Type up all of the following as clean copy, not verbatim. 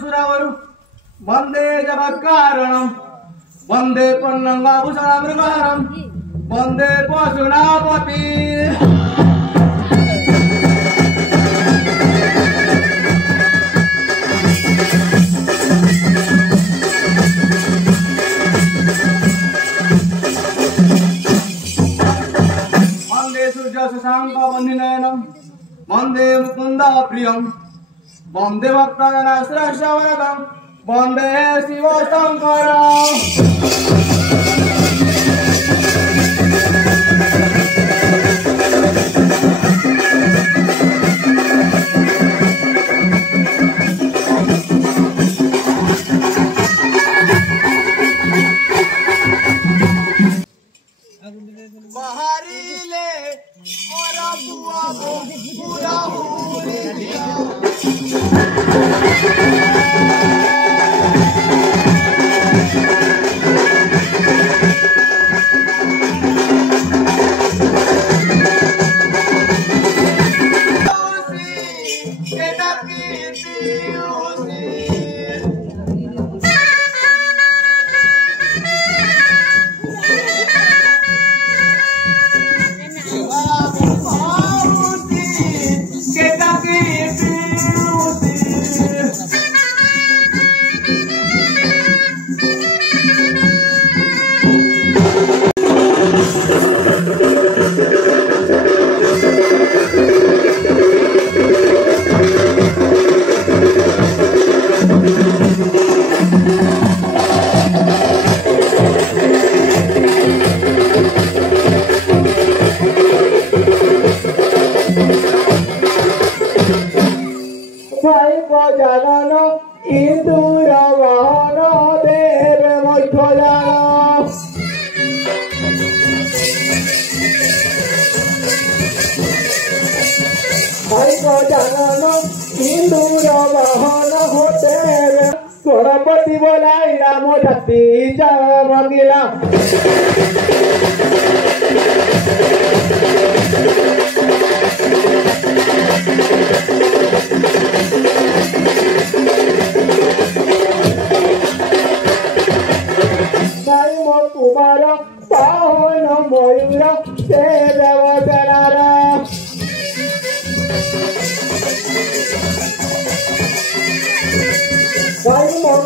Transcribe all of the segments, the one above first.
सुरावरु वंदे जगत्कारणं वंदे पन्नंगाभूषणमृगहरं वंदे पशुनापति वंदे सूर्य शशांक वंदिनयनं वंदे मुकुंद प्रियं वंदे भक्तजनश्रेष्ठवरदं वंदे शिव शंकरं बहारीले और बुआ को पूरा हो लिया जानन इंदुर वाहन देव मध्यान जानन इंदुर वाहन होतेव गणपति बोलाई राम छाती जमगिला कुमार पावन मयूर देवदनार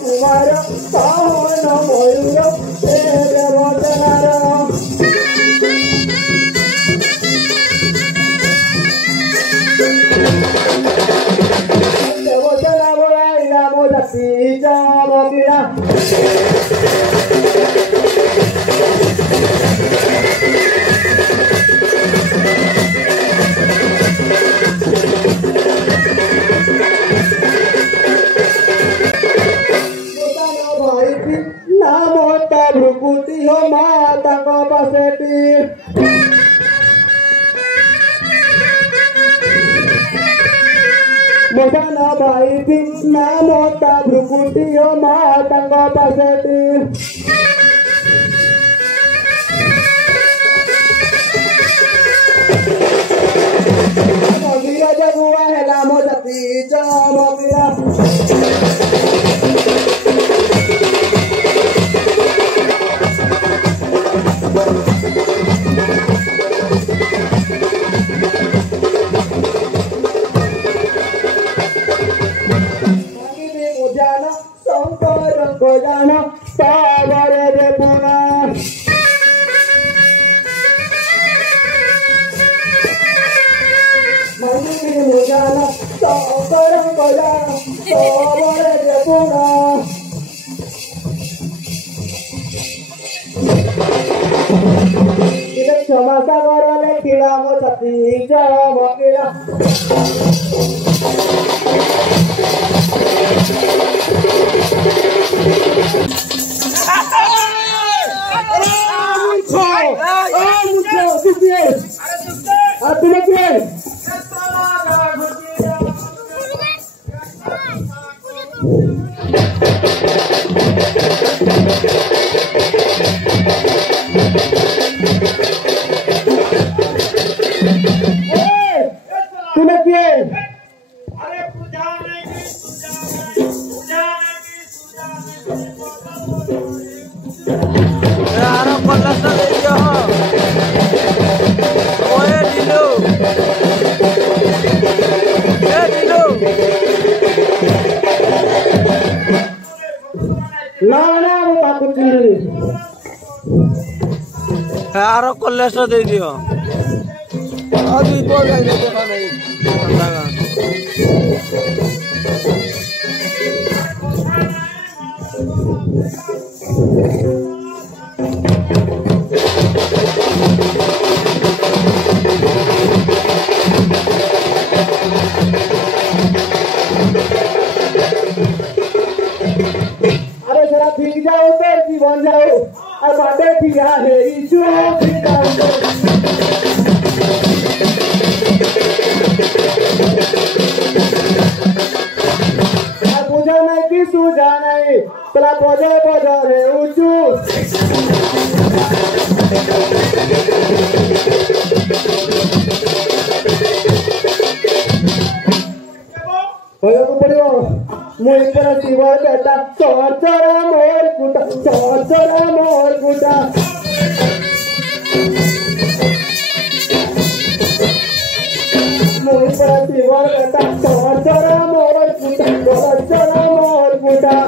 कुमार पावन मयूर देवदनार देवदना बोलाई राम जाति जमगिरा भ्रुकुटी हो माता पासेटी मोसन भाई भी नामता भ्रुकुटी हो माता पासेटी मंदिर जगुआ है लाम जाति जमगिरा जान पावर रे पुना मंदिर मुजाना साकर बजाना पावर रे पुना इधर क्षमा सागर ले खिला मो छाती जमगिरा अरे पूजा नहीं पूजा ନା ନା ମୁଁ ତାକୁ ଚିହ୍ନିନି। ଆର କଲେଜ ଦେଇଦିଅ ଆଉ ଦୀପ ଯାଇନି ଦେଖା ନାହିଁ अरे जरा ठीक जाओ तो जीवन जाओ और बाटे ठीक है ईशु ठीक जाओ बुझा नहीं कि सुझा नहीं तला बजे बजा रे ऊंचू पड़ो मुझ पर शिवर बेटा चोर चोरा मोर गुटा चोर चोरा मोर गुटा मुझ पर शिवर बेटा चोर चोरा मोर गुटा चोर चोरा मोर गुटा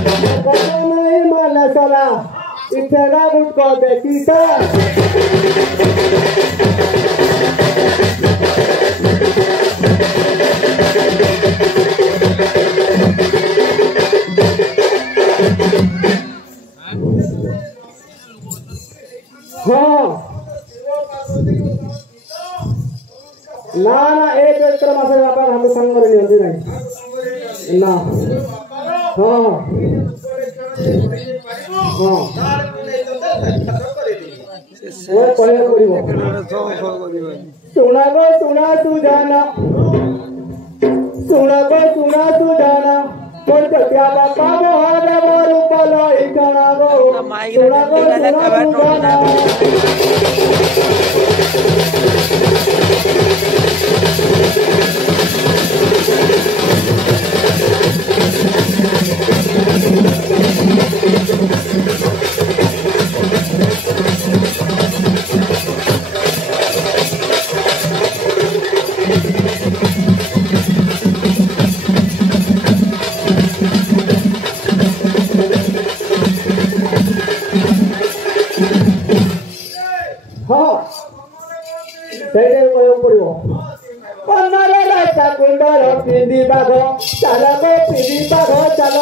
नहीं माना चला इतना गुट को देखी था हाँ ना ना एक मासे बापा हम संग नहीं होती नहीं ना हाँ हाँ सुना गो सुना तू जाना मोर कटिया बापा मोहरे मोर पलो इकना गो सुना गो सुना तू जाना पिंदी बाघ चल गो पिंदी बाघ चल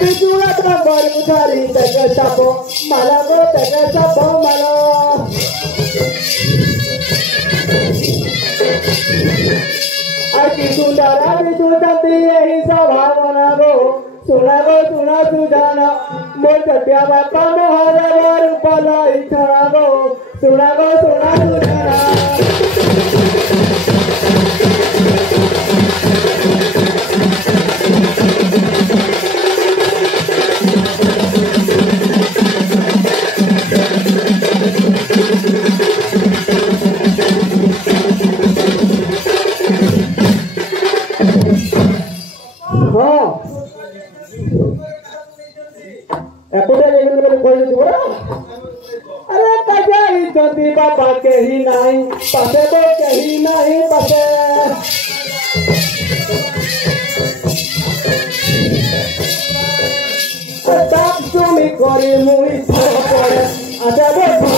पिजुआ बर बुझारी तक चाप माला गो तक चाप माला सुंदरा बिजु चंदी यही स्वभावना गो सुना सुजाना मोर कटिया बापा मोहरे मोर पला इछना गो सुना सुजाना हाँ अरे कजाई चंदी बाबा के ही नहीं पसे तो के ही नहीं पसे तुम करी मुई पड़े अच्छा